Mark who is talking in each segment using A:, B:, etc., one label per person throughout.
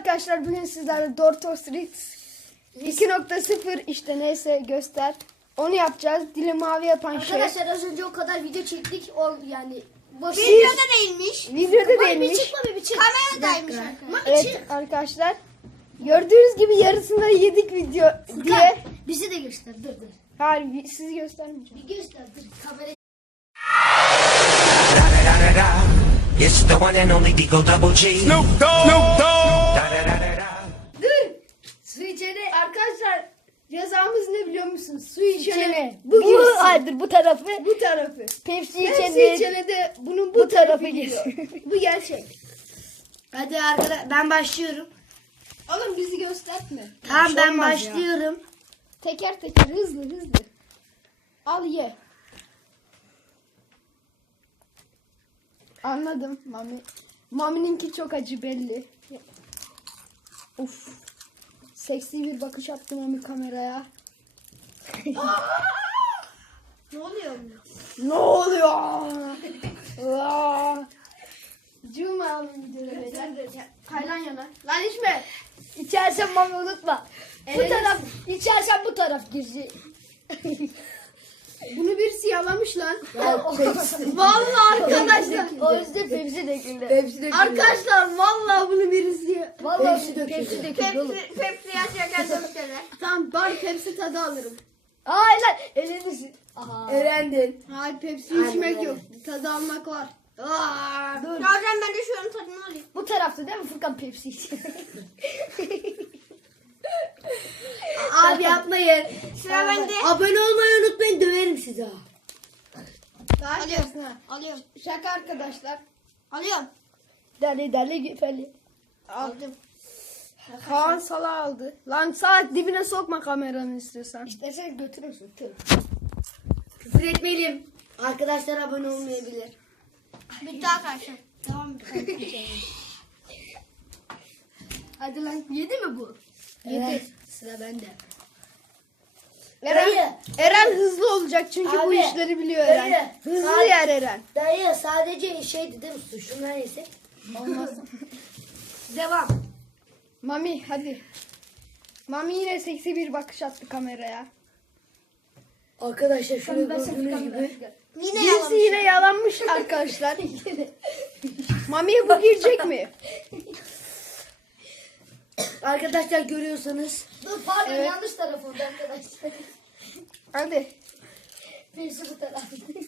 A: arkadaşlar, bugün sizlerle Doritos Ritz 2.0 işte neyse göster. Onu yapacağız. Dili mavi yapan şey.
B: Arkadaşlar az önce o kadar video çektik. O yani boş.
C: Videoda değilmiş.
A: Videoda değilmiş.
B: Bir çık.
C: Kameradaymış arkadaşlar.
A: Evet arkadaşlar. Gördüğünüz gibi yarısında yedik video diye.
B: Bizi de göster. Dur.
A: Hayır, sizi göstermeyeceğim.
B: Bir göster. Dur. Kamera.
D: It's the one and only Digo Double G. Snoop Dogg.
A: Dur.
B: Su içeri.
A: Arkadaşlar cezamız ne biliyor musun? Su içene.
B: içene.
A: Bu girsin.
B: Hayır bu tarafı.
A: Bu tarafı.
B: Pepsi
A: Hepsi
B: içene.
A: içene de bunun
B: Bu
A: tarafı
B: tarafı
A: giriyor.
B: girsin.
A: Bu gerçek.
B: Hadi arkadaşlar ben başlıyorum.
A: Oğlum bizi gösterme.
B: Tamam ben
A: olmaz ya.
B: başlıyorum.
A: Teker teker hızlı. Al ye. Anladım Mami. Mami'ninki çok acı belli. Uf. Seksi bir bakış attı Mami kameraya.
B: Ne oluyor?
A: Ne oluyor? Aa. Cuma alayım videoları. Kaylan yana. Lan içme.
B: İçersen Mami unutma. Bu
A: Evet.
B: taraf içersen bu taraf girecek.
A: Bunu birisi yalamış lan.
B: Vallahi
A: arkadaşlar.
B: O yüzden Pepsi döküldü.
A: Arkadaşlar vallahi bunu birisi.
B: Vallahi Pepsi döküldü oğlum.
C: Pepsi yaşarken döküyorlar.
A: Tamam bari Pepsi tadı alırım.
B: Hayır lan elenirsin. Aha.
A: Öğrendin. Hayır Pepsi içmek yok. Tadı almak var.
B: Dur.
C: Ya hocam ben de şu an tadını alayım.
B: Bu tarafta değil mi Furkan Pepsi içiyor?
A: Abi yapmayın.
C: Sıra bende.
B: Abone olmayı unutmayın, döverim sizi ha.
A: Daha
C: Alıyorum.
A: ha.
C: Alıyorum.
A: Şaka arkadaşlar.
C: Alıyorum.
B: Deli güfeli.
C: Aldım.
A: Kaan Sala aldı. Lan saat dibine sokma kameranı istiyorsan.
B: İstersen götürürsün. Küfür etmeyelim. Arkadaşlar abone olmayabilir.
C: Bitti arkadaşlar.
B: Tamam. Hadi lan yedi mi bu?
A: Yedi.
B: Sıra bende.
A: Eren hızlı olacak çünkü bu
B: Abi,
A: işleri biliyor Eren.
B: dayı,
A: Hızlı
B: abi.
A: yer Eren.
B: Dayı sadece şeydi değil mi su? Şunlar yesek.
A: Olmaz.
B: Devam.
A: Mami hadi. Mami yine seksi bir bakış attı kameraya.
B: Arkadaşlar şöyle gördüğünüz gibi.
C: Yine
A: Birisi
C: yalan.
A: yine yalanmış arkadaşlar. Mami'ye bu girecek mi?
B: Arkadaşlar görüyorsanız. Dur pardon
A: Evet.
B: yanlış taraf oldu arkadaşlar.
A: Hadi.
B: Birisi bu taraf.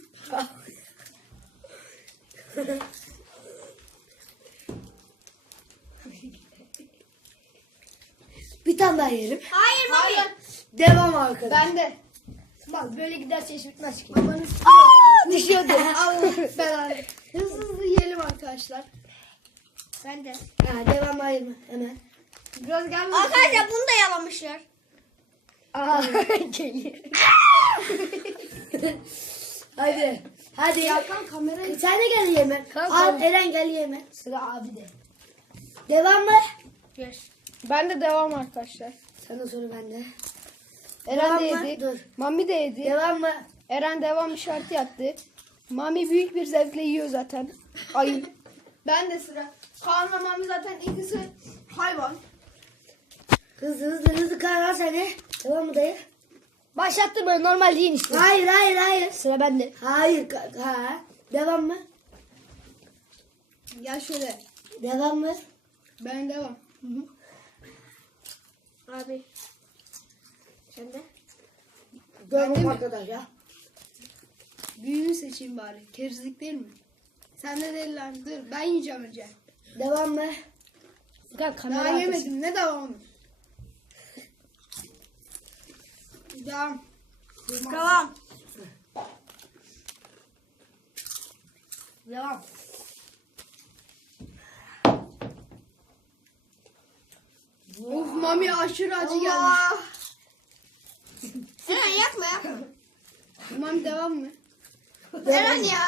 B: Bir tane daha yerim.
C: Hayır Mami.
B: Devam arkadaşlar.
A: Ben de.
B: Bak böyle giderse iş bitmez ki.
A: Babanız
B: Düşüyordu.
A: Allah belanı. Hızlı yiyelim arkadaşlar.
C: Ben de.
B: Ha, devam ayırma hemen.
A: Biraz gelmesin.
C: Arkadaşlar bunu da yalamışlar.
B: Aa, geliyor. Hadi. Hadi ya.
A: Hakan kamerayı.
B: Sen de gel yeme.
A: Kanka.
B: Al Eren gel yeme. Sıra abi de. Devam mı?
A: Ben de devam arkadaşlar.
B: Sana soru bende.
A: Eren de
B: Devam mı?
A: yedi.
B: Dur.
A: Mami de yedi.
B: Devam mı?
A: Eren devam işareti yaptı. Mami büyük bir zevkle yiyor zaten. Ay. Ben de sıra. Kaan ve Mami zaten ikisi hayvan.
B: Hızlı karar seni. Devam mı dayı?
C: Başlattım böyle normal değil işte.
B: Hayır.
C: Sıra bende.
B: Hayır. Ha. Devam mı?
A: Gel şöyle.
B: Devam mı?
A: Ben devam.
C: Abi. Sen de.
A: Ben de
B: Devam
A: mi?
B: arkadaş ya.
A: Büyüğünü seçeyim bari. Kerizlik değil mi? Sen de değil lan. Dur ben yiyeceğim önce.
B: Devam mı?
C: Furkan kamera
A: Daha
C: arkası.
A: yemedim. Ne devamı? Devam.
C: Devam.
B: Devam.
A: Of Mami aşırı acı gelmiş.
C: Eren yapma.
A: Mami devam mı?
C: Eren ya.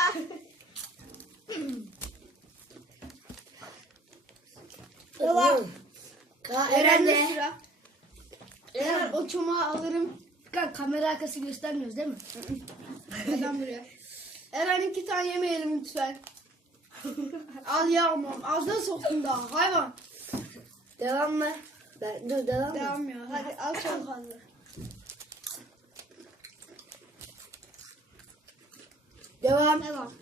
B: Devam. Eren
A: Eren'de
B: de.
A: sıra. Eren o çomağı alırım.
B: Furkan kamera arkası göstermiyoruz değil mi?
A: Neden buraya? Eren 2 tane yemeyelim lütfen. Al yavrum. Ağzına soktun daha hayvan.
B: Devam mı? Dur devam mı?
A: Devam ya. Hadi al çok fazla.
B: Devam.
C: Devam.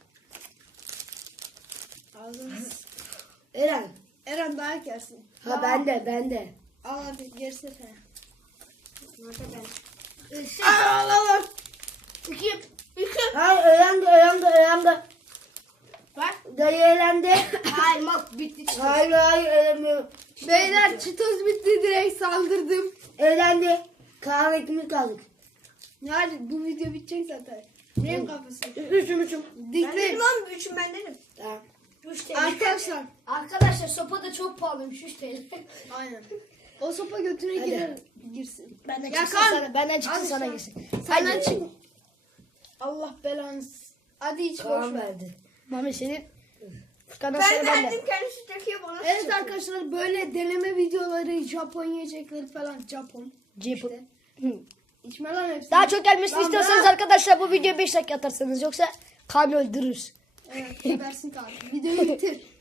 A: Ağzını.
B: Eren.
A: Eren daha gelsin.
B: Ha ben de.
A: Al hadi gerisi sen.
C: Nerede ben?
A: Al al al.
C: İki.
B: Hayır Eren de.
C: Ver.
B: Dayı elendi.
C: Hayır bak bitti.
B: hayır elemiyorum.
A: Beyler çitoz bitti direkt saldırdım.
B: Elendi. Kaan ikimiz kaldık.
A: Yani bu video bitecek zaten. Benim kafası.
B: Üçüm.
C: Ben
A: Dikkat.
C: dedim lan üçüm ben dedim.
B: Tamam.
C: 3 TL.
A: Arkadaşlar.
C: Arkadaşlar sopa da çok pahalıymış 3 TL.
A: Aynen. O sopa götüne
B: Hadi.
A: girer girsin.
B: Benden
A: Ya
B: çıksın
A: Kaan,
B: sana. Benden çıksın
A: hadi
B: sana
A: sen.
B: girsin.
A: Senden
B: Hadi.
A: çık. Allah belanı. Hadi hiç boş
B: Kaan
A: ver.
B: verdi.
A: Mami senin.
C: Ben verdim kendisi döküyor bana.
A: Evet arkadaşlar böyle deneme videoları, Japon yiyecekleri falan. Japon.
B: Japon.
A: İçme lan hepsini.
B: Daha çok gelmesini
A: Lan
B: istiyorsanız
A: bırak.
B: arkadaşlar bu videoya 5 dakika atarsanız yoksa Kaan öldürürüz.
A: Evet gebersin kanka. Videoyu bitir.